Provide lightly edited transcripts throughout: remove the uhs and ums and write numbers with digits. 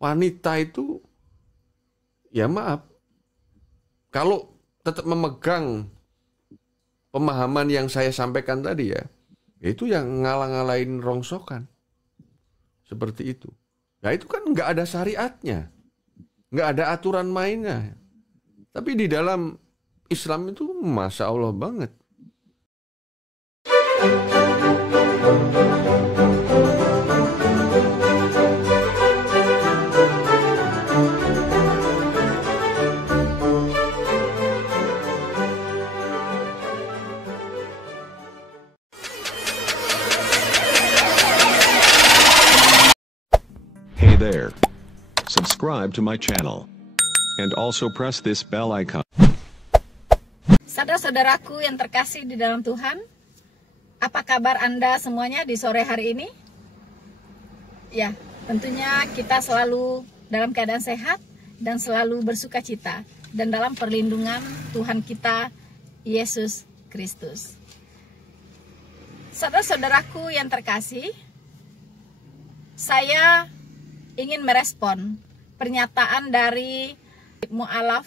wanita itu, ya maaf, kalau tetap memegang pemahaman yang saya sampaikan tadi ya, itu yang ngalang-ngalain rongsokan. Seperti itu. Nah itu kan nggak ada syariatnya. Nggak ada aturan mainnya. Tapi di dalam Islam itu Masya Allah banget. Hey there. Subscribe to my channel. And also press this bell icon. Saudara-saudaraku yang terkasih di dalam Tuhan, apa kabar Anda semuanya di sore hari ini? Ya, tentunya kita selalu dalam keadaan sehat dan selalu bersuka cita dan dalam perlindungan Tuhan kita, Yesus Kristus. Saudara-saudaraku yang terkasih, saya ingin merespon pernyataan dari Mu'alaf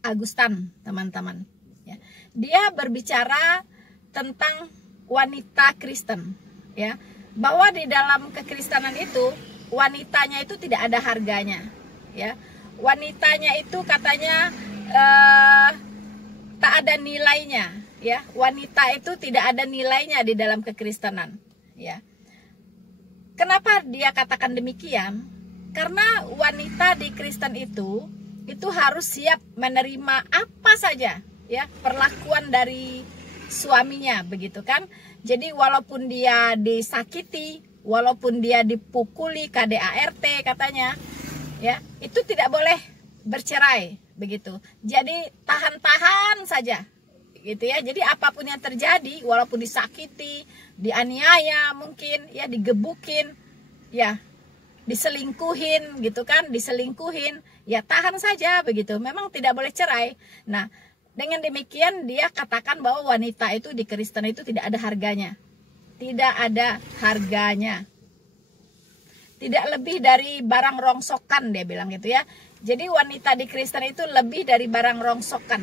Agustan, teman-teman. Ya. Dia berbicara tentang wanita Kristen, ya, bahwa di dalam kekristenan itu wanitanya itu tidak ada harganya, ya. Wanitanya itu katanya tak ada nilainya, ya. Wanita itu tidak ada nilainya di dalam kekristenan, ya. Kenapa dia katakan demikian? Karena wanita di Kristen itu harus siap menerima apa saja, ya, perlakuan dari suaminya, begitu kan. Jadi walaupun dia disakiti, walaupun dia dipukuli, KDART katanya, ya, itu tidak boleh bercerai, begitu. Jadi tahan-tahan saja, gitu ya. Jadi apapun yang terjadi, walaupun disakiti, dianiaya mungkin, ya, digebukin, ya, diselingkuhin, gitu kan, diselingkuhin, ya tahan saja, begitu. Memang tidak boleh cerai. Nah, dengan demikian dia katakan bahwa wanita itu di Kristen itu tidak ada harganya. Tidak ada harganya. Tidak lebih dari barang rongsokan, dia bilang gitu ya. Jadi wanita di Kristen itu lebih dari barang rongsokan.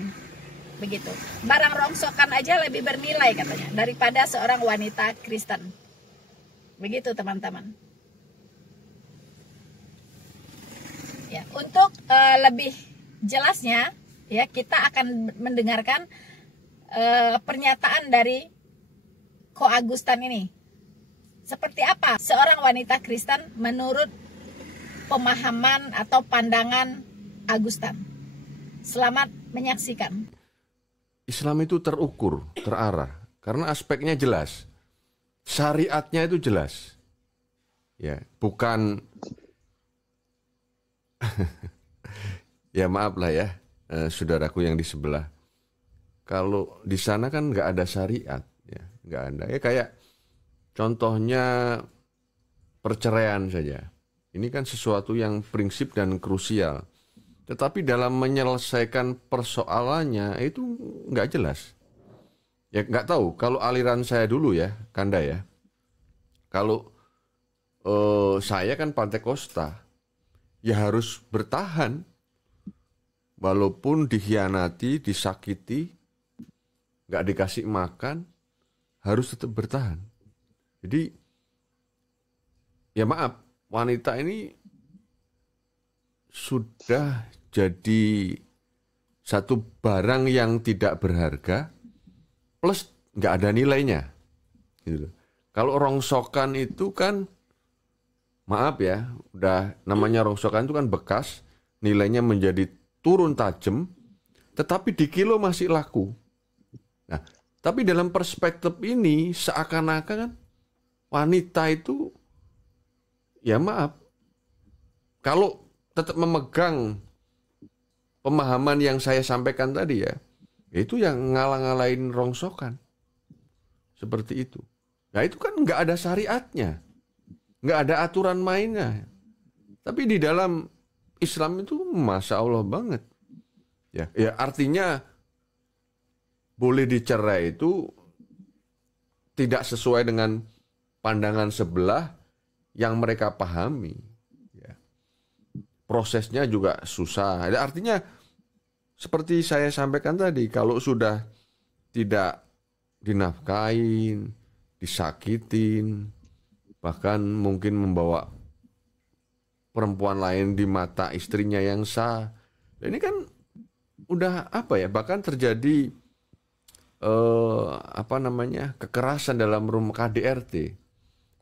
Begitu. Barang rongsokan aja lebih bernilai katanya daripada seorang wanita Kristen. Begitu, teman-teman. Ya, untuk lebih jelasnya, ya, kita akan mendengarkan pernyataan dari Ko Agustan ini. Seperti apa seorang wanita Kristen menurut pemahaman atau pandangan Agustan. Selamat menyaksikan. Islam itu terukur, terarah, karena aspeknya jelas. Syariatnya itu jelas. Ya, bukan ya maaf lah ya, saudaraku yang di sebelah. Kalau di sana kan nggak ada syariat, ya, nggak ada. Ya kayak contohnya perceraian saja. Ini kan sesuatu yang prinsip dan krusial. Tetapi dalam menyelesaikan persoalannya itu nggak jelas. Ya nggak tahu. Kalau aliran saya dulu ya, Kanda ya. Kalau saya kan Pantekosta. Ya harus bertahan, walaupun dikhianati, disakiti, nggak dikasih makan, harus tetap bertahan. Jadi, ya maaf, wanita ini sudah jadi satu barang yang tidak berharga, plus nggak ada nilainya. Gitu. Kalau rongsokan itu kan, maaf ya, udah namanya rongsokan itu kan bekas, nilainya menjadi turun tajam, tetapi di kilo masih laku. Nah, tapi dalam perspektif ini seakan-akan wanita itu, ya maaf, kalau tetap memegang pemahaman yang saya sampaikan tadi ya, itu yang ngalang-ngalain rongsokan. Seperti itu. Nah itu kan nggak ada syariatnya. Nggak ada aturan mainnya. Tapi di dalam Islam itu Masya Allah banget. Ya artinya boleh dicerai itu tidak sesuai dengan pandangan sebelah yang mereka pahami. Ya. prosesnya juga susah. Artinya seperti saya sampaikan tadi, kalau sudah tidak dinafkain, disakitin, bahkan mungkin membawa perempuan lain di mata istrinya yang sah, ini kan udah apa ya, bahkan terjadi kekerasan dalam rumah KDRT.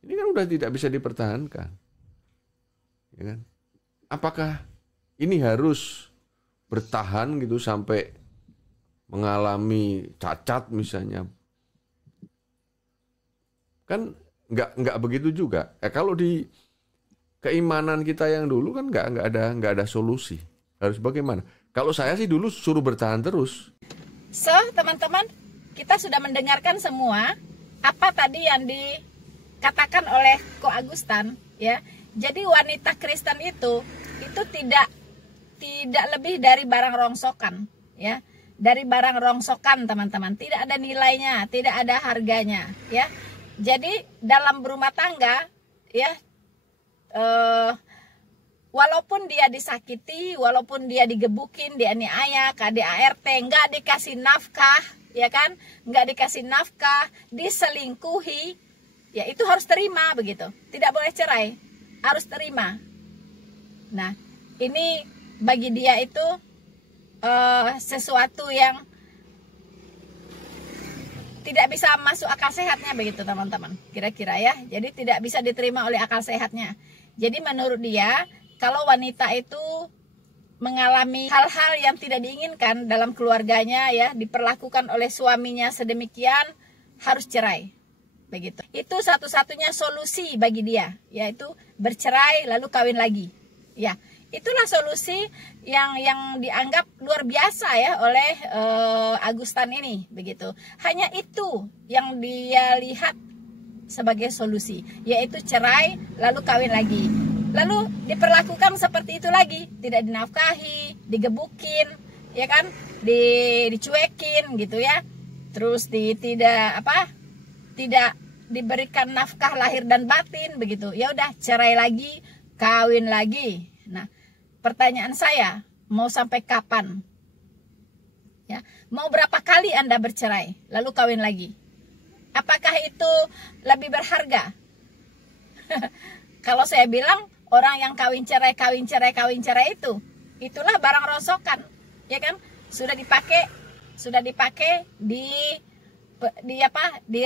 Ini kan udah tidak bisa dipertahankan, ya kan? Apakah ini harus bertahan gitu sampai mengalami cacat misalnya? Kan nggak begitu juga. Kalau di keimanan kita yang dulu kan nggak ada solusi. Harus bagaimana? Kalau saya sih dulu suruh bertahan terus. So, teman-teman, kita sudah mendengarkan semua apa tadi yang dikatakan oleh Ko Agustan, ya. Jadi wanita Kristen itu tidak lebih dari barang rongsokan, ya. Dari barang rongsokan, teman-teman. Tidak ada nilainya, tidak ada harganya, ya. Jadi dalam berumah tangga, ya, walaupun dia disakiti, walaupun dia digebukin, dianiaya, KDART, nggak dikasih nafkah, ya kan, nggak dikasih nafkah, diselingkuhi, ya itu harus terima begitu. Tidak boleh cerai, harus terima. Nah, ini bagi dia itu sesuatu yang tidak bisa masuk akal sehatnya begitu, teman-teman. Kira-kira ya. Jadi tidak bisa diterima oleh akal sehatnya. Jadi menurut dia, kalau wanita itu mengalami hal-hal yang tidak diinginkan dalam keluarganya, ya, diperlakukan oleh suaminya sedemikian, harus cerai. Begitu. Itu satu-satunya solusi bagi dia, yaitu bercerai lalu kawin lagi. Ya, itulah solusi yang dianggap luar biasa ya oleh Agustan ini, begitu. Hanya itu yang dia lihat sebagai solusi, yaitu cerai lalu kawin lagi. Lalu diperlakukan seperti itu lagi, tidak dinafkahi, digebukin, ya kan, dicuekin gitu ya. Terus tidak diberikan nafkah lahir dan batin begitu. Ya udah, cerai lagi, kawin lagi. Nah, pertanyaan saya, mau sampai kapan? Ya, mau berapa kali Anda bercerai lalu kawin lagi? Apakah itu lebih berharga? Kalau saya bilang orang yang kawin cerai itulah barang rongsokan, ya kan? Sudah dipakai di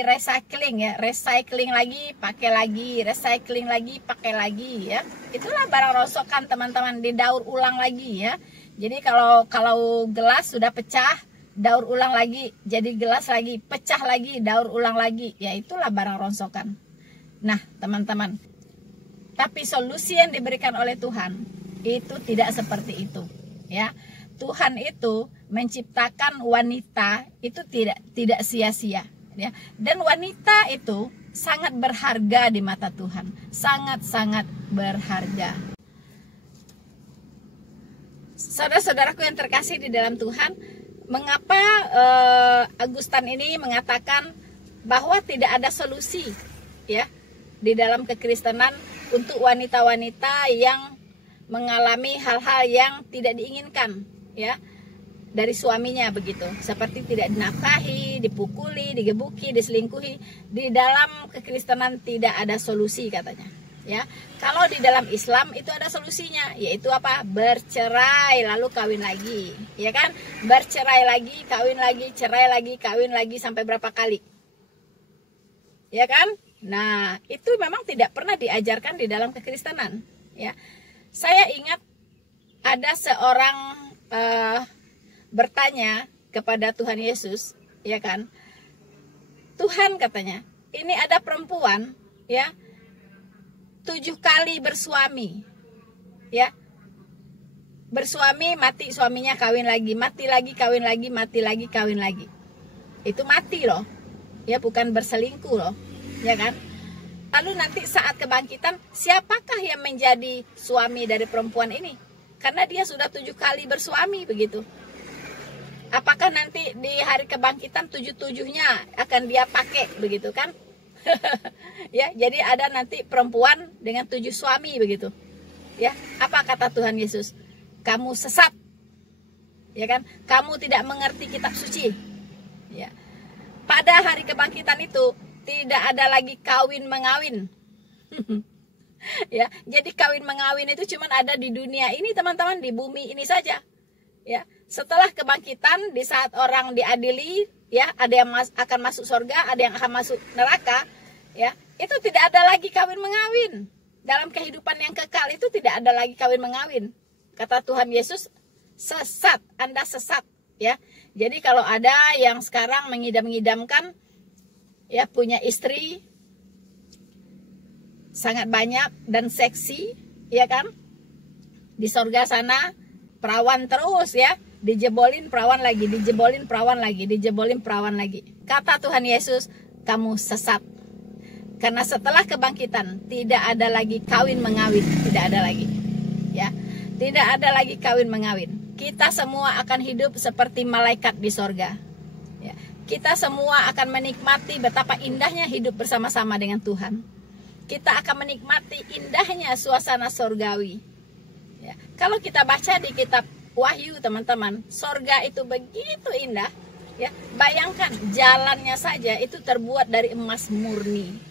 recycling ya, recycling lagi, pakai lagi, recycling lagi, pakai lagi ya. Itulah barang rongsokan, teman-teman, didaur ulang lagi ya. Jadi kalau gelas sudah pecah, daur ulang lagi, jadi gelas lagi, pecah lagi, daur ulang lagi. Ya itulah barang rongsokan. Nah, teman-teman, tapi solusi yang diberikan oleh Tuhan itu tidak seperti itu, ya. Tuhan itu menciptakan wanita itu tidak sia-sia, ya. Dan wanita itu sangat berharga di mata Tuhan, sangat-sangat berharga. Saudara-saudaraku yang terkasih di dalam Tuhan, mengapa Agustan ini mengatakan bahwa tidak ada solusi, ya, di dalam kekristenan untuk wanita-wanita yang mengalami hal-hal yang tidak diinginkan, ya, dari suaminya begitu, seperti tidak dinafkahi, dipukuli, digebuki, diselingkuhi. Di dalam kekristenan tidak ada solusi katanya, ya. Kalau di dalam Islam itu ada solusinya, yaitu apa? Bercerai lalu kawin lagi, ya kan? Bercerai lagi, kawin lagi, cerai lagi, kawin lagi, sampai berapa kali, ya kan? Nah, itu memang tidak pernah diajarkan di dalam kekristenan, ya. Saya ingat ada seorang bertanya kepada Tuhan Yesus, ya kan? Tuhan, katanya, ini ada perempuan, ya, 7 kali bersuami, ya. Bersuami, mati suaminya, kawin lagi, mati lagi, kawin lagi, mati lagi, kawin lagi. Itu mati loh, ya, bukan berselingkuh loh, ya kan? Lalu nanti saat kebangkitan, siapakah yang menjadi suami dari perempuan ini? Karena dia sudah 7 kali bersuami begitu. Apakah nanti di hari kebangkitan 7-7-nya akan dia pakai begitu kan? Ya, jadi ada nanti perempuan dengan 7 suami begitu. Ya, apa kata Tuhan Yesus? Kamu sesat. Ya kan? Kamu tidak mengerti kitab suci. Ya. Pada hari kebangkitan itu tidak ada lagi kawin mengawin. Ya, jadi kawin mengawin itu cuma ada di dunia ini, teman-teman, di bumi ini saja. Ya, setelah kebangkitan, di saat orang diadili, ya, ada yang akan masuk surga, ada yang akan masuk neraka, ya, itu tidak ada lagi kawin mengawin. Dalam kehidupan yang kekal itu tidak ada lagi kawin mengawin. Kata Tuhan Yesus, sesat, Anda sesat, ya. Jadi kalau ada yang sekarang mengidam-ngidamkan, ya, punya istri sangat banyak dan seksi, ya kan, di surga sana perawan terus, ya, dijebolin perawan lagi, dijebolin perawan lagi, dijebolin perawan lagi. Kata Tuhan Yesus, kamu sesat. Karena setelah kebangkitan tidak ada lagi kawin mengawin, tidak ada lagi, ya, tidak ada lagi kawin mengawin. Kita semua akan hidup seperti malaikat di sorga, ya. Kita semua akan menikmati betapa indahnya hidup bersama-sama dengan Tuhan. Kita akan menikmati indahnya suasana sorgawi, ya. Kalau kita baca di kitab Wahyu, teman-teman, sorga itu begitu indah, ya. Bayangkan jalannya saja itu terbuat dari emas murni.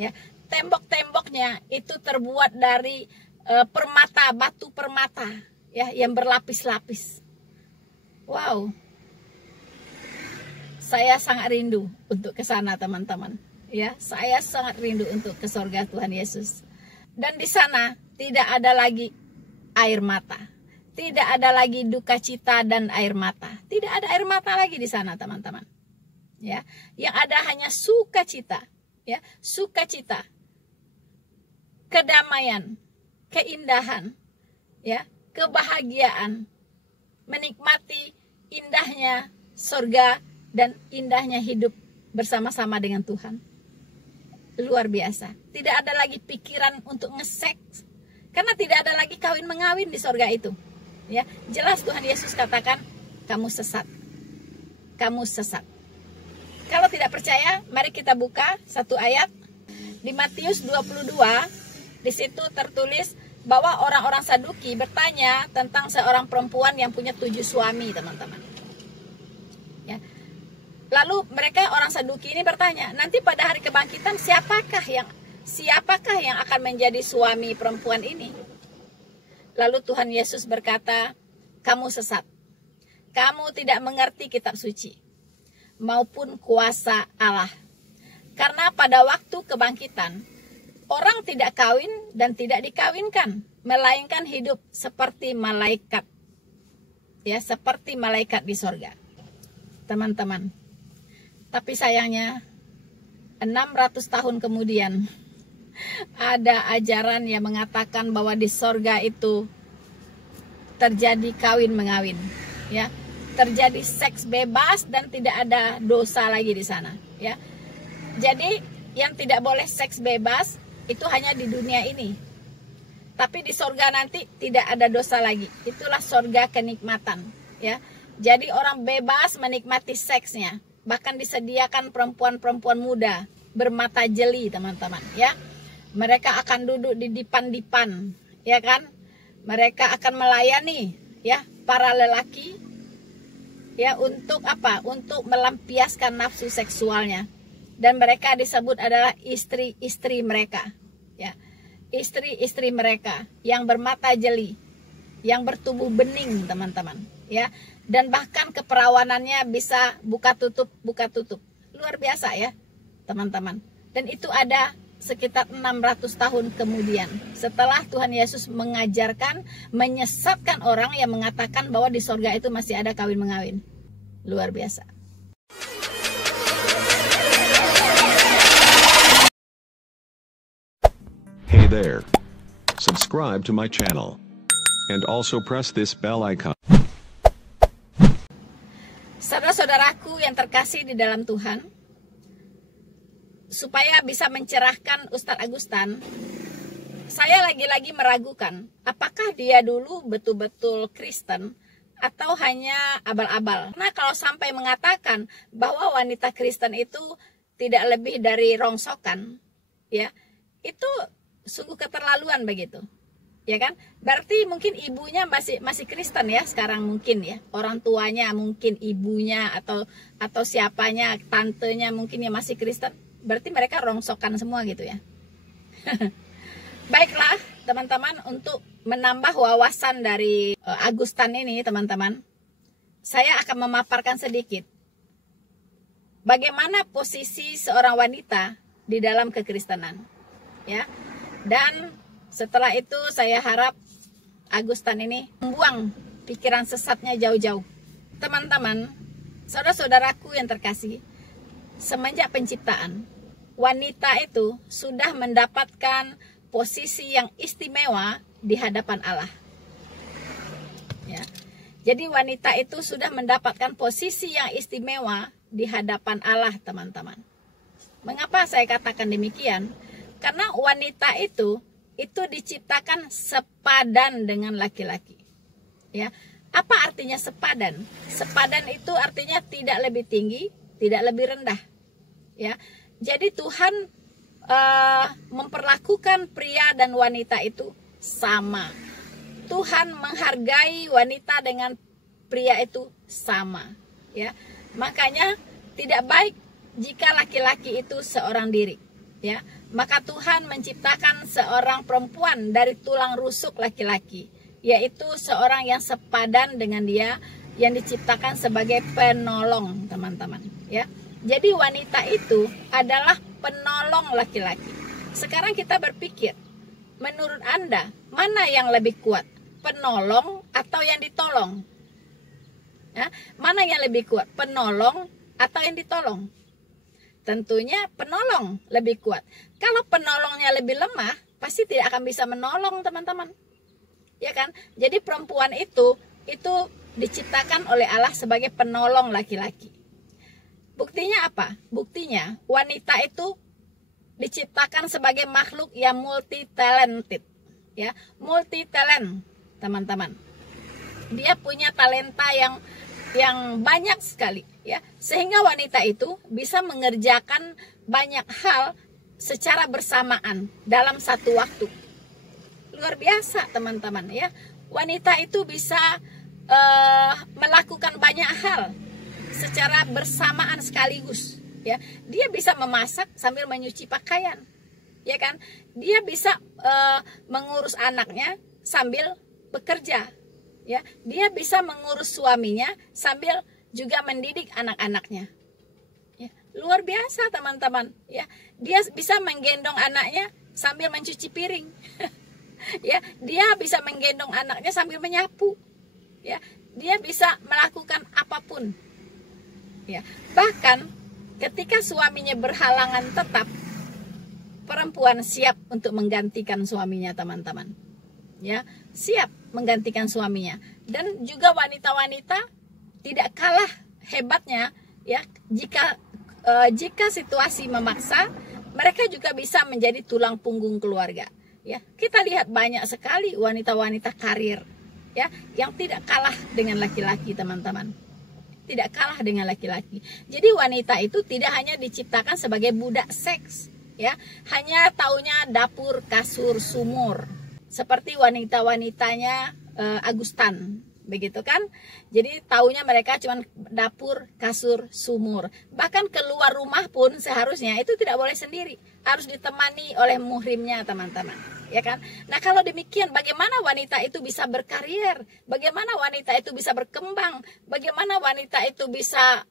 Ya, tembok-temboknya itu terbuat dari permata, batu permata, ya, yang berlapis-lapis. Wow, saya sangat rindu untuk ke sana, teman-teman. Ya, saya sangat rindu untuk ke surga Tuhan Yesus. Dan di sana tidak ada lagi air mata, tidak ada lagi duka cita dan air mata, tidak ada air mata lagi di sana, teman-teman. Ya, yang ada hanya sukacita. Ya, sukacita, kedamaian, keindahan, ya, kebahagiaan, menikmati indahnya surga dan indahnya hidup bersama-sama dengan Tuhan. Luar biasa. Tidak ada lagi pikiran untuk ngeseks, karena tidak ada lagi kawin mengawin di surga itu. Ya, jelas Tuhan Yesus katakan, kamu sesat. Kamu sesat. Kalau tidak percaya, mari kita buka satu ayat di Matius 22. Di situ tertulis bahwa orang-orang Saduki bertanya tentang seorang perempuan yang punya 7 suami, teman-teman. Ya. Lalu mereka, orang Saduki ini bertanya, nanti pada hari kebangkitan siapakah yang akan menjadi suami perempuan ini? Lalu Tuhan Yesus berkata, kamu sesat. Kamu tidak mengerti kitab suci maupun kuasa Allah. Karena pada waktu kebangkitan, orang tidak kawin dan tidak dikawinkan, melainkan hidup seperti malaikat. Ya, seperti malaikat di sorga. Teman-teman. Tapi sayangnya, 600 tahun kemudian, ada ajaran yang mengatakan bahwa di sorga itu terjadi kawin mengawin. Ya, terjadi seks bebas dan tidak ada dosa lagi di sana, ya. Jadi yang tidak boleh seks bebas itu hanya di dunia ini. Tapi di sorga nanti tidak ada dosa lagi. Itulah sorga kenikmatan, ya. Jadi orang bebas menikmati seksnya. Bahkan disediakan perempuan-perempuan muda bermata jeli, teman-teman, ya. Mereka akan duduk di dipan-dipan, ya kan? Mereka akan melayani, ya, para lelaki, ya, untuk apa? Untuk melampiaskan nafsu seksualnya. Dan mereka disebut adalah istri-istri mereka, ya. Istri-istri mereka yang bermata jeli, yang bertubuh bening, teman-teman, ya. Dan bahkan keperawanannya bisa buka tutup. Luar biasa, ya, teman-teman. Dan itu ada sekitar 600 tahun kemudian, setelah Tuhan Yesus mengajarkan, menyesatkan orang yang mengatakan bahwa di sorga itu masih ada kawin mengawin. Luar biasa. Hey there. Subscribe to my channel. And also press this bell icon. Saudara-saudaraku yang terkasih di dalam Tuhan, supaya bisa mencerahkan Ustadz Agustan, saya lagi-lagi meragukan apakah dia dulu betul-betul Kristen atau hanya abal-abal. Nah, kalau sampai mengatakan bahwa wanita Kristen itu tidak lebih dari rongsokan, ya, itu sungguh keterlaluan begitu. ya kan? Berarti mungkin ibunya masih Kristen ya sekarang, mungkin ya, orang tuanya mungkin ibunya atau siapanya, tantenya mungkin ya masih Kristen. Berarti mereka rongsokan semua gitu ya. Baiklah teman-teman, untuk menambah wawasan dari Agustan ini teman-teman, saya akan memaparkan sedikit bagaimana posisi seorang wanita di dalam kekristenan, ya. Dan setelah itu saya harap Agustan ini membuang pikiran sesatnya jauh-jauh. Teman-teman, saudara-saudaraku yang terkasih, semenjak penciptaan, wanita itu sudah mendapatkan posisi yang istimewa di hadapan Allah. Ya. Jadi wanita itu sudah mendapatkan posisi yang istimewa di hadapan Allah, teman-teman. Mengapa saya katakan demikian? Karena wanita itu diciptakan sepadan dengan laki-laki. Ya. Apa artinya sepadan? Sepadan itu artinya tidak lebih tinggi, tidak lebih rendah. Ya. Jadi Tuhan memperlakukan pria dan wanita itu sama. Tuhan menghargai wanita dengan pria itu sama, ya. Makanya tidak baik jika laki-laki itu seorang diri, ya. Maka Tuhan menciptakan seorang perempuan dari tulang rusuk laki-laki, yaitu seorang yang sepadan dengan dia, yang diciptakan sebagai penolong, teman-teman, ya. Jadi wanita itu adalah penolong laki-laki. Sekarang kita berpikir, menurut Anda mana yang lebih kuat? Penolong atau yang ditolong? Ya, mana yang lebih kuat? Penolong atau yang ditolong? Tentunya penolong lebih kuat. Kalau penolongnya lebih lemah, pasti tidak akan bisa menolong, teman-teman. Ya kan? Jadi perempuan itu diciptakan oleh Allah sebagai penolong laki-laki. Buktinya apa? Buktinya wanita itu diciptakan sebagai makhluk yang multi talented, ya, multi talent, teman-teman. Dia punya talenta yang banyak sekali, ya, sehingga wanita itu bisa mengerjakan banyak hal secara bersamaan dalam satu waktu. Luar biasa, teman-teman, ya. Wanita itu bisa melakukan banyak hal secara bersamaan sekaligus, ya. Dia bisa memasak sambil menyuci pakaian, ya kan? Dia bisa mengurus anaknya sambil bekerja, ya. Dia bisa mengurus suaminya sambil juga mendidik anak-anaknya, ya. Luar biasa, teman-teman, ya. Dia bisa menggendong anaknya sambil mencuci piring. Ya, dia bisa menggendong anaknya sambil menyapu, ya. Dia bisa melakukan apapun, ya. Bahkan ketika suaminya berhalangan tetap, perempuan siap untuk menggantikan suaminya, teman-teman, ya, siap menggantikan suaminya. Dan juga wanita-wanita tidak kalah hebatnya, ya, jika situasi memaksa, mereka juga bisa menjadi tulang punggung keluarga, ya. Kita lihat banyak sekali wanita-wanita karir, ya, yang tidak kalah dengan laki-laki, teman-teman. Tidak kalah dengan laki-laki. Jadi wanita itu tidak hanya diciptakan sebagai budak seks, ya, hanya taunya dapur, kasur, sumur, seperti wanita-wanitanya Agustan, begitu kan? Jadi taunya mereka cuma dapur, kasur, sumur. Bahkan keluar rumah pun seharusnya itu tidak boleh sendiri, harus ditemani oleh muhrimnya, teman-teman, ya kan? Nah, kalau demikian, bagaimana wanita itu bisa berkarir? Bagaimana wanita itu bisa berkembang? Bagaimana wanita itu bisa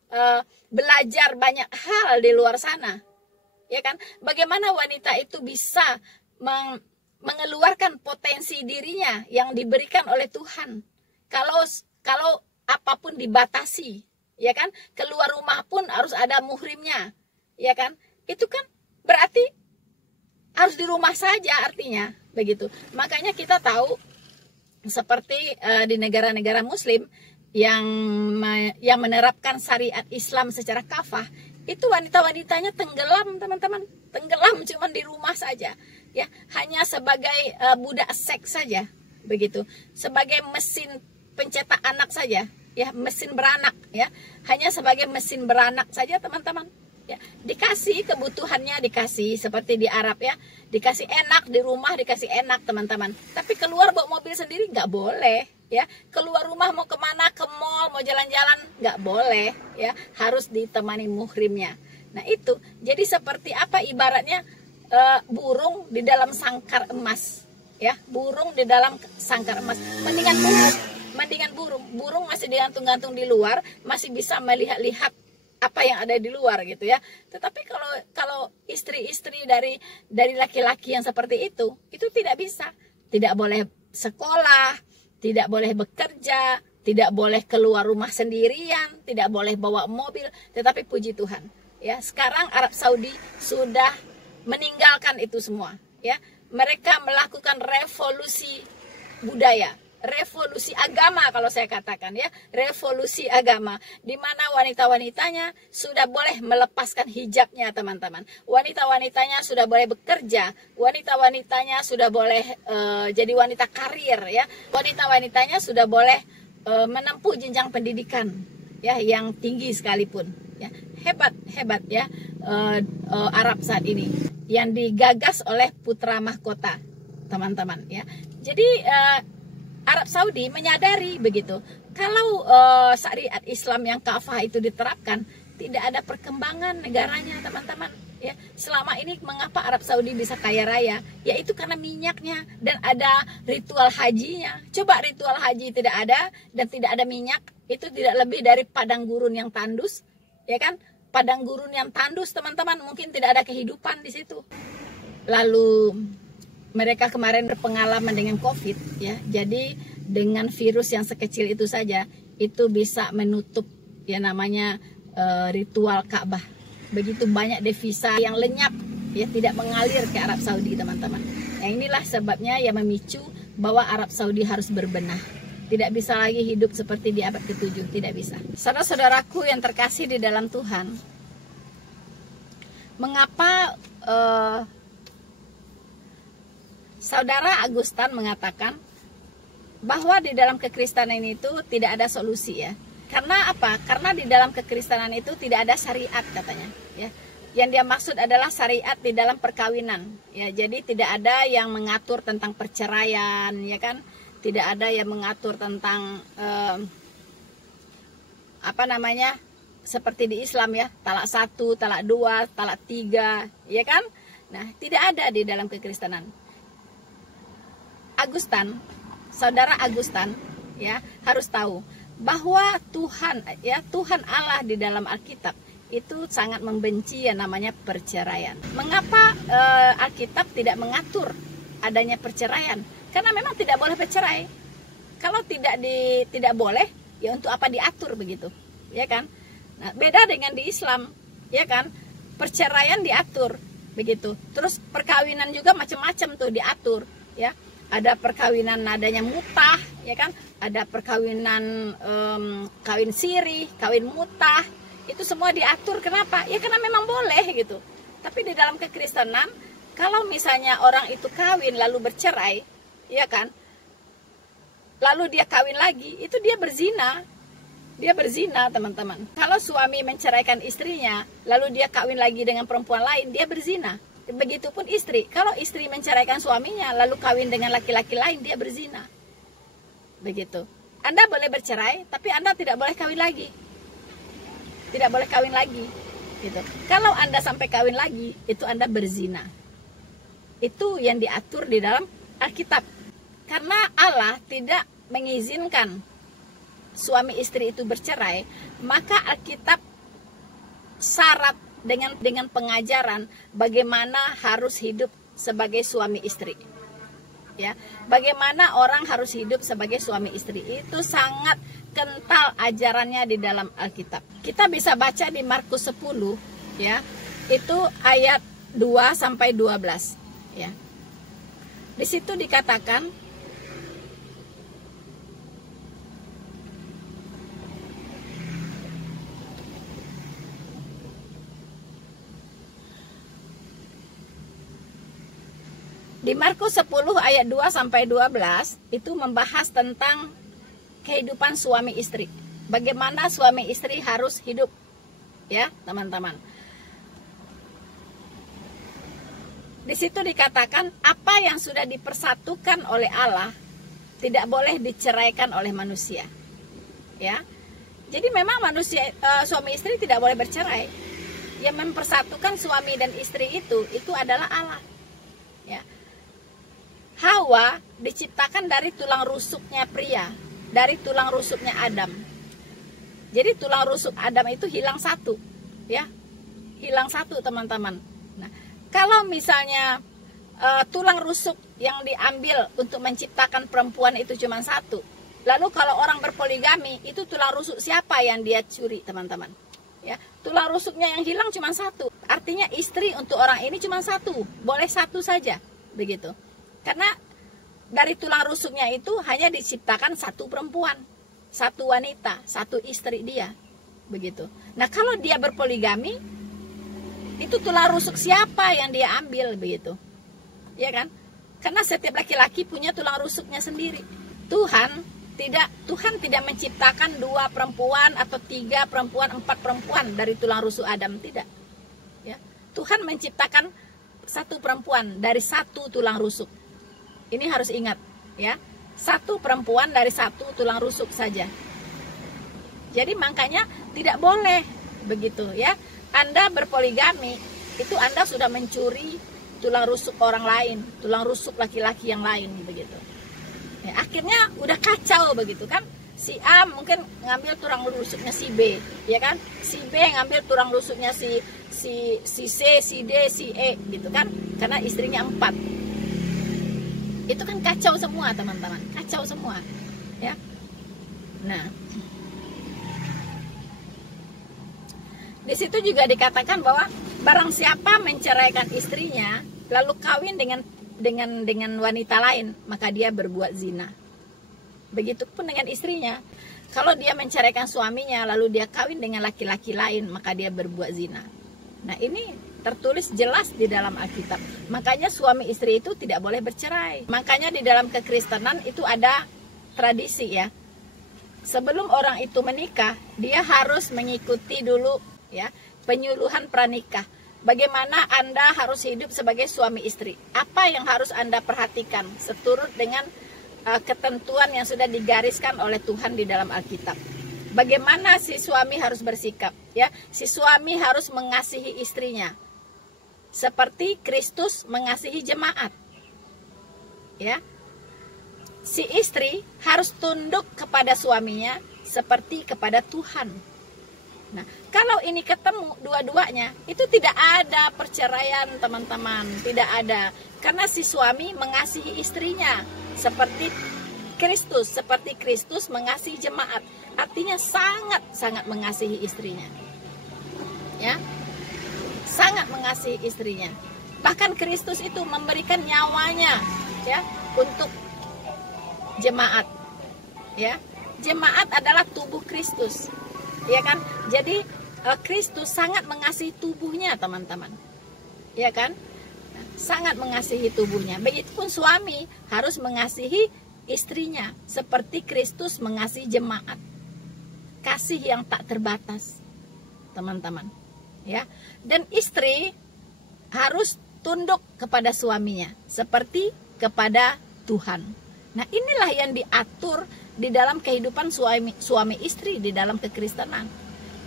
belajar banyak hal di luar sana? Ya kan? Bagaimana wanita itu bisa mengeluarkan potensi dirinya yang diberikan oleh Tuhan? Kalau apapun dibatasi, ya kan? Keluar rumah pun harus ada muhrimnya, ya kan? Itu kan berarti harus di rumah saja, artinya begitu. Makanya kita tahu seperti di negara-negara Muslim yang menerapkan syariat Islam secara kafah, itu wanita-wanitanya tenggelam, teman-teman, tenggelam cuma di rumah saja, ya, hanya sebagai budak seks saja, begitu, sebagai mesin pencetak anak saja, ya, mesin beranak, ya, hanya sebagai mesin beranak saja, teman-teman, Ya, dikasih kebutuhannya, dikasih seperti di Arab ya, dikasih enak di rumah, dikasih enak teman-teman. Tapi keluar bawa mobil sendiri nggak boleh ya. Keluar rumah mau kemana, ke mall, mau jalan-jalan nggak boleh ya. Harus ditemani muhrimnya. Nah itu, jadi seperti apa ibaratnya burung di dalam sangkar emas ya. Burung di dalam sangkar emas. Mendingan burung masih digantung-gantung di luar, masih bisa melihat-lihat apa yang ada di luar gitu ya. Tetapi kalau istri-istri dari laki-laki yang seperti itu tidak bisa. Tidak boleh sekolah, tidak boleh bekerja, tidak boleh keluar rumah sendirian, tidak boleh bawa mobil. Tetapi puji Tuhan ya, sekarang Arab Saudi sudah meninggalkan itu semua ya. Mereka melakukan revolusi budaya, revolusi agama kalau saya katakan ya, revolusi agama, di mana wanita-wanitanya sudah boleh melepaskan hijabnya teman-teman, wanita-wanitanya sudah boleh bekerja, wanita-wanitanya sudah boleh jadi wanita karir ya, wanita-wanitanya sudah boleh menempuh jenjang pendidikan ya yang tinggi sekalipun ya. Hebat ya Arab saat ini yang digagas oleh putra mahkota teman-teman ya. Jadi Arab Saudi menyadari begitu, kalau syariat Islam yang kafah itu diterapkan, tidak ada perkembangan negaranya teman-teman ya. Selama ini mengapa Arab Saudi bisa kaya raya? Yaitu karena minyaknya dan ada ritual hajinya. Coba ritual haji tidak ada dan tidak ada minyak, itu tidak lebih dari padang gurun yang tandus ya kan. Padang gurun yang tandus teman-teman, mungkin tidak ada kehidupan di situ. Lalu mereka kemarin berpengalaman dengan COVID ya. Jadi dengan virus yang sekecil itu saja itu bisa menutup ya namanya ritual Ka'bah. Begitu banyak devisa yang lenyap ya, tidak mengalir ke Arab Saudi teman-teman. Yang inilah sebabnya yang memicu bahwa Arab Saudi harus berbenah. Tidak bisa lagi hidup seperti di abad ke-7, tidak bisa. Saudara-saudaraku yang terkasih di dalam Tuhan, mengapa Saudara Agustan mengatakan bahwa di dalam kekristenan itu tidak ada solusi ya? Karena apa? Karena di dalam kekristenan itu tidak ada syariat katanya ya. Yang dia maksud adalah syariat di dalam perkawinan ya. Jadi tidak ada yang mengatur tentang perceraian ya kan? Tidak ada yang mengatur tentang seperti di Islam ya, talak 1, talak 2, talak 3 ya kan. Nah tidak ada di dalam kekristenan. Agustan, saudara Agustan ya harus tahu bahwa Tuhan ya, Tuhan Allah di dalam Alkitab itu sangat membenci yang namanya perceraian. Mengapa Alkitab tidak mengatur adanya perceraian? Karena memang tidak boleh bercerai. Kalau tidak boleh, ya untuk apa diatur begitu, ya kan? Nah, beda dengan di Islam, ya kan? Perceraian diatur begitu. Terus perkawinan juga macam-macam tuh diatur, ya. Ada perkawinan adanya mutah, ya kan? Ada perkawinan kawin siri, kawin mutah. Itu semua diatur. Kenapa? Ya karena memang boleh gitu. Tapi di dalam kekristenan, kalau misalnya orang itu kawin lalu bercerai, ya kan? Lalu dia kawin lagi, itu dia berzina. Dia berzina, teman-teman. Kalau suami menceraikan istrinya, lalu dia kawin lagi dengan perempuan lain, dia berzina. Begitupun istri. Kalau istri menceraikan suaminya, lalu kawin dengan laki-laki lain, dia berzina. Begitu. Anda boleh bercerai, tapi Anda tidak boleh kawin lagi. Tidak boleh kawin lagi. Gitu. Kalau Anda sampai kawin lagi, itu Anda berzina. Itu yang diatur di dalam Alkitab. Karena Allah tidak mengizinkan suami istri itu bercerai, maka Alkitab syarat dengan pengajaran bagaimana harus hidup sebagai suami istri. Ya, bagaimana orang harus hidup sebagai suami istri, itu sangat kental ajarannya di dalam Alkitab. Kita bisa baca di Markus 10 ya. Itu ayat 2 sampai 12 ya. Di situ dikatakan di Markus 10 ayat 2 sampai 12 itu membahas tentang kehidupan suami istri. Bagaimana suami istri harus hidup ya, teman-teman. Di situ dikatakan apa yang sudah dipersatukan oleh Allah tidak boleh diceraikan oleh manusia. Ya. Jadi memang manusia suami istri tidak boleh bercerai. Yang mempersatukan suami dan istri itu adalah Allah. Ya. Hawa diciptakan dari tulang rusuknya pria, dari tulang rusuknya Adam. Jadi tulang rusuk Adam itu hilang satu, ya, hilang satu teman-teman. Nah, kalau misalnya tulang rusuk yang diambil untuk menciptakan perempuan itu cuma satu, lalu kalau orang berpoligami itu tulang rusuk siapa yang dia curi, teman-teman? Ya, tulang rusuknya yang hilang cuma satu. Artinya istri untuk orang ini cuma satu, boleh satu saja, begitu. Karena dari tulang rusuknya itu hanya diciptakan satu perempuan, satu wanita, satu istri dia, begitu. Nah, kalau dia berpoligami, itu tulang rusuk siapa yang dia ambil, begitu, ya kan? Karena setiap laki-laki punya tulang rusuknya sendiri. Tuhan tidak menciptakan 2 perempuan atau 3 perempuan, 4 perempuan dari tulang rusuk Adam, tidak. Ya, Tuhan menciptakan satu perempuan dari satu tulang rusuk. Ini harus ingat, ya. Satu perempuan dari satu tulang rusuk saja. Jadi makanya tidak boleh begitu, ya. Anda berpoligami, itu Anda sudah mencuri tulang rusuk orang lain, tulang rusuk laki-laki yang lain, begitu. Ya, akhirnya udah kacau begitu kan. Si A mungkin ngambil tulang rusuknya si B, ya kan? Si B ngambil tulang rusuknya si C, si D, si E, gitu kan? Karena istrinya 4. Itu kan kacau semua, teman-teman. Kacau semua, ya. Nah, di situ juga dikatakan bahwa barang siapa menceraikan istrinya lalu kawin dengan wanita lain, maka dia berbuat zina. Begitupun dengan istrinya. Kalau dia menceraikan suaminya lalu dia kawin dengan laki-laki lain, maka dia berbuat zina. Nah, ini tertulis jelas di dalam Alkitab. Makanya suami istri itu tidak boleh bercerai. Makanya di dalam kekristenan itu ada tradisi, ya. Sebelum orang itu menikah, dia harus mengikuti dulu, ya, penyuluhan pranikah. Bagaimana Anda harus hidup sebagai suami istri? Apa yang harus Anda perhatikan seturut dengan ketentuan yang sudah digariskan oleh Tuhan di dalam Alkitab? Bagaimana si suami harus bersikap? Ya, si suami harus mengasihi istrinya seperti Kristus mengasihi jemaat. Ya, si istri harus tunduk kepada suaminya seperti kepada Tuhan. Nah, kalau ini ketemu dua-duanya, itu tidak ada perceraian, teman-teman. Tidak ada. Karena si suami mengasihi istrinya seperti Kristus mengasihi jemaat. Artinya sangat-sangat mengasihi istrinya. Ya. Sangat mengasihi istrinya. Bahkan Kristus itu memberikan nyawanya, ya, untuk jemaat. Ya. Jemaat adalah tubuh Kristus. Ya kan? Jadi Kristus sangat mengasihi tubuhnya, teman-teman. Ya kan? Sangat mengasihi tubuhnya. Begitupun suami harus mengasihi istrinya seperti Kristus mengasihi jemaat. Kasih yang tak terbatas, teman-teman. Ya. Dan istri harus tunduk kepada suaminya seperti kepada Tuhan. Nah, inilah yang diatur di dalam kehidupan suami istri di dalam kekristenan.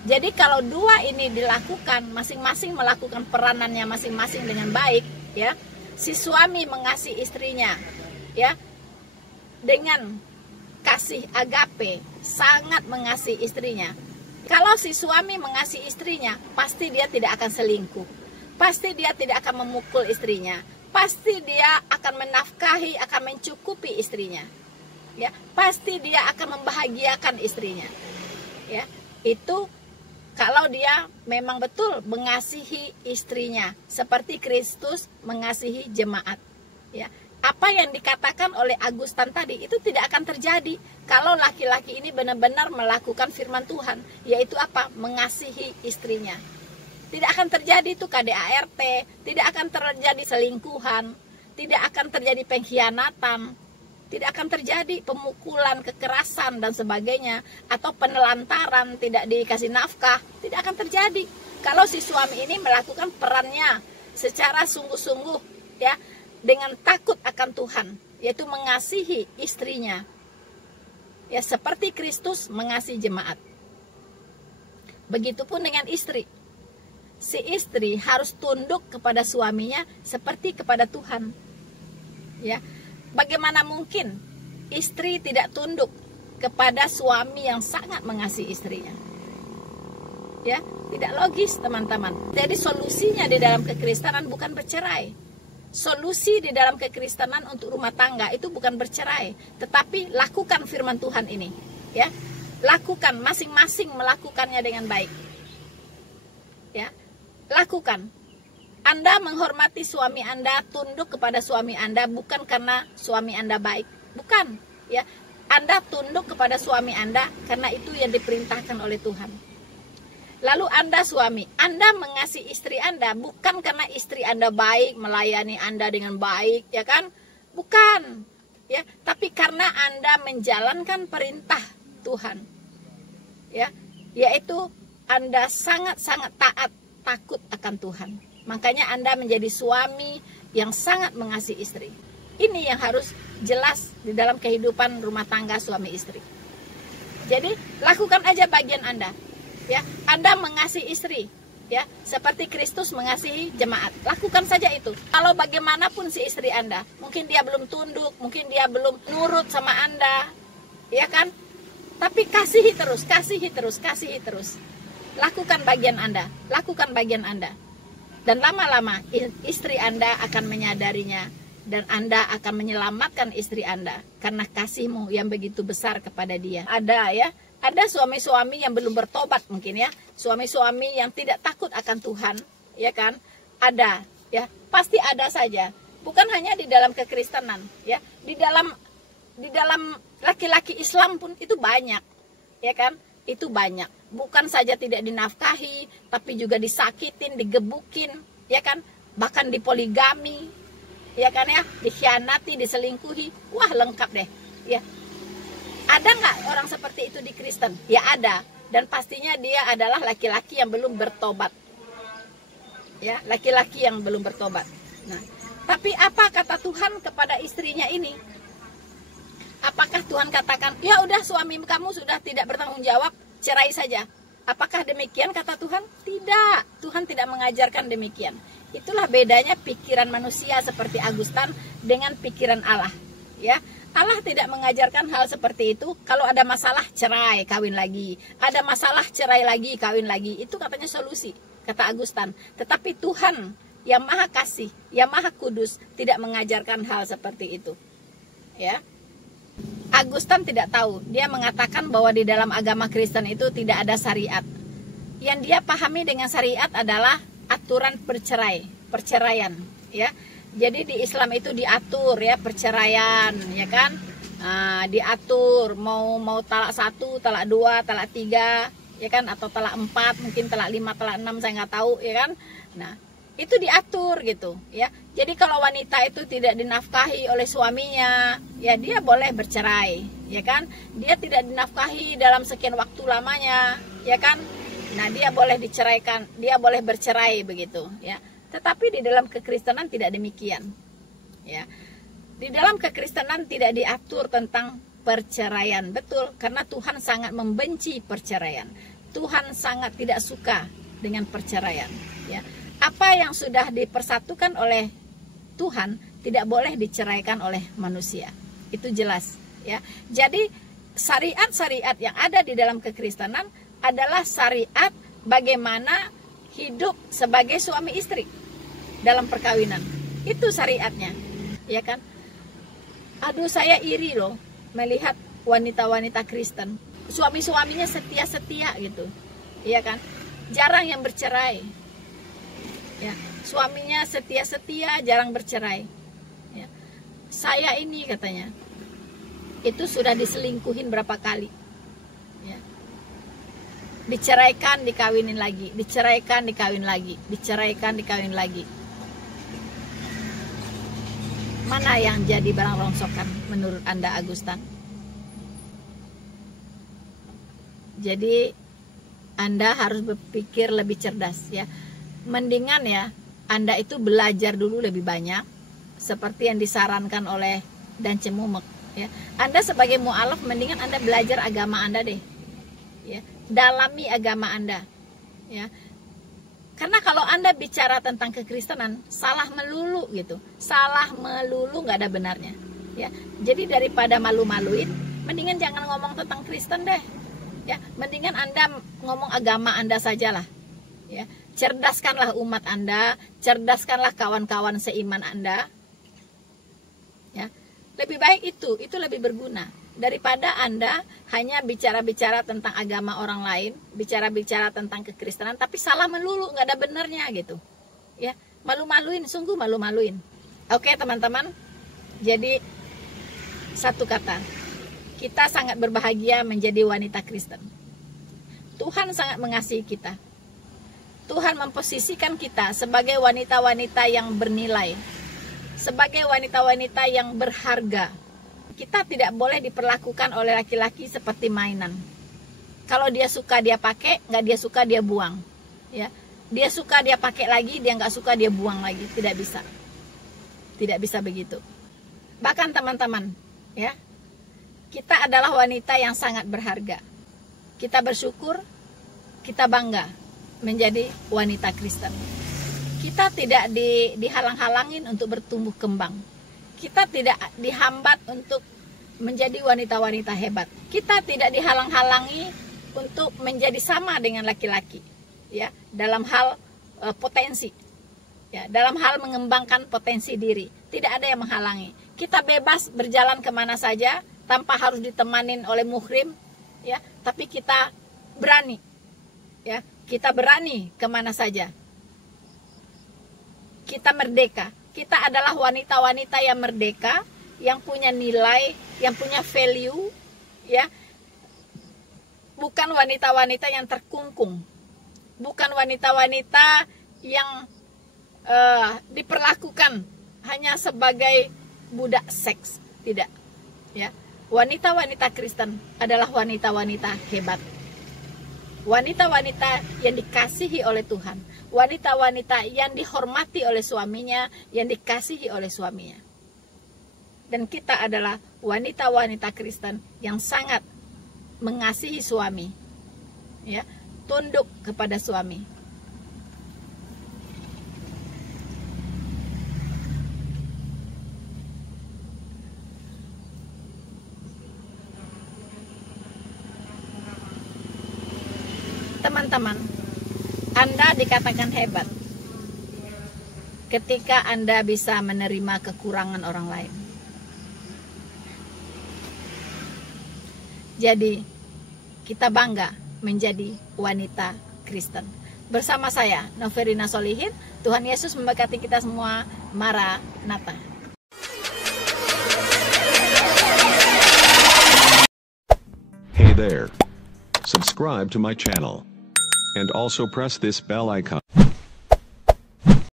Jadi kalau dua ini dilakukan, masing-masing melakukan peranannya masing-masing dengan baik, ya. Si suami mengasihi istrinya, ya, dengan kasih agape, sangat mengasihi istrinya. Kalau si suami mengasihi istrinya, pasti dia tidak akan selingkuh. Pasti dia tidak akan memukul istrinya. Pasti dia akan menafkahi, akan mencukupi istrinya. Ya, pasti dia akan membahagiakan istrinya. Ya, itu kalau dia memang betul mengasihi istrinya seperti Kristus mengasihi jemaat. Ya, apa yang dikatakan oleh Agustan tadi itu tidak akan terjadi kalau laki-laki ini benar-benar melakukan firman Tuhan, yaitu apa? Mengasihi istrinya. Tidak akan terjadi itu KDART, tidak akan terjadi selingkuhan, tidak akan terjadi pengkhianatan, tidak akan terjadi pemukulan, kekerasan dan sebagainya, atau penelantaran, tidak dikasih nafkah, tidak akan terjadi kalau si suami ini melakukan perannya secara sungguh-sungguh, ya, dengan takut akan Tuhan, yaitu mengasihi istrinya. Ya, seperti Kristus mengasihi jemaat. Begitupun dengan istri. Si istri harus tunduk kepada suaminya seperti kepada Tuhan. Ya, bagaimana mungkin istri tidak tunduk kepada suami yang sangat mengasihi istrinya? Ya, tidak logis, teman-teman. Jadi solusinya di dalam kekristenan bukan bercerai. Solusi di dalam kekristenan untuk rumah tangga itu bukan bercerai, tetapi lakukan firman Tuhan ini. Ya, lakukan, masing-masing melakukannya dengan baik. Ya, lakukan. Anda menghormati suami Anda, tunduk kepada suami Anda bukan karena suami Anda baik, bukan. Ya, Anda tunduk kepada suami Anda karena itu yang diperintahkan oleh Tuhan. Lalu Anda suami, Anda mengasihi istri Anda bukan karena istri Anda baik, melayani Anda dengan baik, ya kan? Bukan. Ya, tapi karena Anda menjalankan perintah Tuhan. Ya, yaitu Anda sangat-sangat taat, takut akan Tuhan. Makanya Anda menjadi suami yang sangat mengasihi istri. Ini yang harus jelas di dalam kehidupan rumah tangga suami istri. Jadi lakukan aja bagian Anda. Ya, Anda mengasihi istri, ya, seperti Kristus mengasihi jemaat. Lakukan saja itu. Kalau bagaimanapun si istri Anda, mungkin dia belum tunduk, mungkin dia belum nurut sama Anda, ya kan? Tapi kasihi terus, kasihi terus, kasihi terus. Lakukan bagian Anda, lakukan bagian Anda. Dan lama-lama istri Anda akan menyadarinya, dan Anda akan menyelamatkan istri Anda karena kasihmu yang begitu besar kepada dia. Ada suami-suami yang belum bertobat mungkin ya, suami-suami yang tidak takut akan Tuhan, ya kan? Ada, ya, pasti ada saja. Bukan hanya di dalam kekristenan, ya, di dalam laki-laki Islam pun itu banyak, ya kan? Itu banyak. Bukan saja tidak dinafkahi, tapi juga disakitin, digebukin, ya kan? Bahkan dipoligami, ya kan ya? Dikhianati, diselingkuhi, wah lengkap deh, ya. Ada nggak orang seperti itu di Kristen? Ya ada, dan pastinya dia adalah laki-laki yang belum bertobat. Ya, laki-laki yang belum bertobat. Nah, tapi apa kata Tuhan kepada istrinya ini? Apakah Tuhan katakan, ya udah suami kamu sudah tidak bertanggung jawab, cerai saja? Apakah demikian kata Tuhan? Tidak, Tuhan tidak mengajarkan demikian. Itulah bedanya pikiran manusia seperti Agustan dengan pikiran Allah. Ya, Allah tidak mengajarkan hal seperti itu. Kalau ada masalah cerai, kawin lagi. Ada masalah cerai lagi, kawin lagi. Itu katanya solusi, kata Agustan. Tetapi Tuhan yang Maha Kasih, yang Maha Kudus tidak mengajarkan hal seperti itu. Ya, Agustan tidak tahu. Dia mengatakan bahwa di dalam agama Kristen itu tidak ada syariat. Yang dia pahami dengan syariat adalah aturan perceraian, ya. Jadi di Islam itu diatur ya perceraian, ya kan? Nah, diatur mau talak 1, talak 2, talak 3, ya kan? Atau talak 4, mungkin talak 5, talak 6, saya nggak tahu, ya kan? Nah, itu diatur gitu, ya. Jadi kalau wanita itu tidak dinafkahi oleh suaminya, ya dia boleh bercerai, ya kan? Dia tidak dinafkahi dalam sekian waktu lamanya, ya kan? Nah, dia boleh diceraikan, dia boleh bercerai begitu, ya. Tetapi di dalam kekristenan tidak demikian. Ya. Di dalam kekristenan tidak diatur tentang perceraian. Betul, karena Tuhan sangat membenci perceraian. Tuhan sangat tidak suka dengan perceraian. Ya. Apa yang sudah dipersatukan oleh Tuhan tidak boleh diceraikan oleh manusia. Itu jelas. Ya. Jadi syariat-syariat yang ada di dalam kekristenan adalah syariat bagaimana hidup sebagai suami istri dalam perkawinan. Itu syariatnya, ya kan? Aduh, saya iri loh melihat wanita-wanita Kristen, suami-suaminya setia-setia gitu, ya kan? Jarang yang bercerai, ya. Suaminya setia-setia, jarang bercerai, ya. Saya ini katanya, itu sudah diselingkuhin berapa kali, ya. Diceraikan, dikawinin lagi, diceraikan, dikawin lagi, diceraikan, dikawin lagi. Mana yang jadi barang rongsokan menurut Anda, Agustan? Jadi Anda harus berpikir lebih cerdas, ya. Mendingan ya Anda itu belajar dulu lebih banyak, seperti yang disarankan oleh Dan Cemumek, ya. Anda sebagai mu'alaf mendingan Anda belajar agama Anda deh, ya. Dalami agama Anda, ya. Karena kalau Anda bicara tentang kekristenan salah melulu gitu, salah melulu, nggak ada benarnya, ya. Jadi daripada malu-maluin, mendingan jangan ngomong tentang Kristen deh, ya. Mendingan Anda ngomong agama Anda sajalah, ya. Cerdaskanlah umat Anda, cerdaskanlah kawan-kawan seiman Anda, ya. Lebih baik itu lebih berguna daripada Anda hanya bicara-bicara tentang agama orang lain, bicara-bicara tentang kekristenan tapi salah melulu, nggak ada benernya gitu, ya. Malu-maluin, sungguh malu-maluin. Oke teman-teman, jadi satu kata, kita sangat berbahagia menjadi wanita Kristen. Tuhan sangat mengasihi kita. Tuhan memposisikan kita sebagai wanita-wanita yang bernilai, sebagai wanita-wanita yang berharga. Kita tidak boleh diperlakukan oleh laki-laki seperti mainan. Kalau dia suka dia pakai, nggak dia suka dia buang, ya. Dia suka dia pakai lagi, dia nggak suka dia buang lagi. Tidak bisa, tidak bisa begitu. Bahkan teman-teman, ya, kita adalah wanita yang sangat berharga. Kita bersyukur, kita bangga menjadi wanita Kristen. Kita tidak dihalang-halangin untuk bertumbuh kembang. Kita tidak dihambat untuk menjadi wanita-wanita hebat. Kita tidak dihalang-halangi untuk menjadi sama dengan laki-laki, ya, dalam hal potensi, ya, dalam hal mengembangkan potensi diri. Tidak ada yang menghalangi. Kita bebas berjalan kemana saja tanpa harus ditemanin oleh muhrim, ya, tapi kita berani, ya, kita berani kemana saja. Kita merdeka. Kita adalah wanita-wanita yang merdeka, yang punya nilai, yang punya value, ya. Bukan wanita-wanita yang terkungkung. Bukan wanita-wanita yang diperlakukan hanya sebagai budak seks. Tidak, ya. Wanita-wanita Kristen adalah wanita-wanita hebat. Wanita-wanita yang dikasihi oleh Tuhan, wanita-wanita yang dihormati oleh suaminya, yang dikasihi oleh suaminya. Dan kita adalah wanita-wanita Kristen yang sangat mengasihi suami, ya, tunduk kepada suami. Teman-teman, Anda dikatakan hebat ketika Anda bisa menerima kekurangan orang lain. Jadi, kita bangga menjadi wanita Kristen. Bersama saya, Noverina Solihin, Tuhan Yesus memberkati kita semua. Maranatha. Hey there. Subscribe to my channel. And also press this bell icon.